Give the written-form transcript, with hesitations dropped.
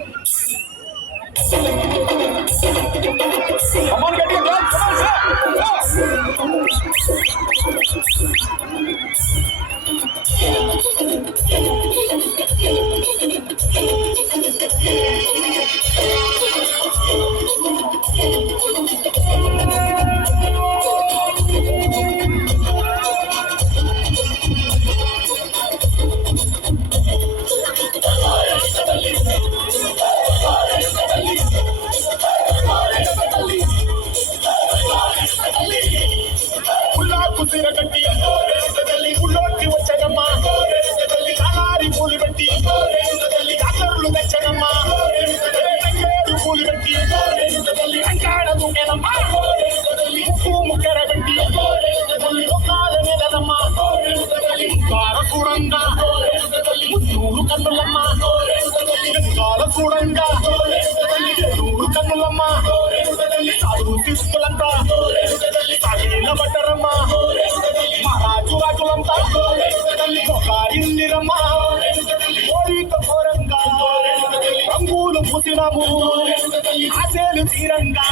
Come on, get your dance. Come on, sir. కుసిరగట్టి ఉల్లోకి వచ్చనమ్మా అలారి పూలు పెట్టి అక్కర్లు తెచ్చనమ్మా పూలు పెట్టి అంకాడ దుంగనమ్మా ఉప్పు ముక్కర పెట్టి కాల నెలనమ్మా కారకూడంగా నూరు కన్నులమ్మ కాలకూడంగా నూరు కన్నులమ్మ చదువు తీసుకులంతా తగిన బట్టరమ్మా మహారాజు రాజులంతా ఇందిరమ్మా కోరిక ఘోరంగా రంగులు పూసినాము ఆశలు తీరంగా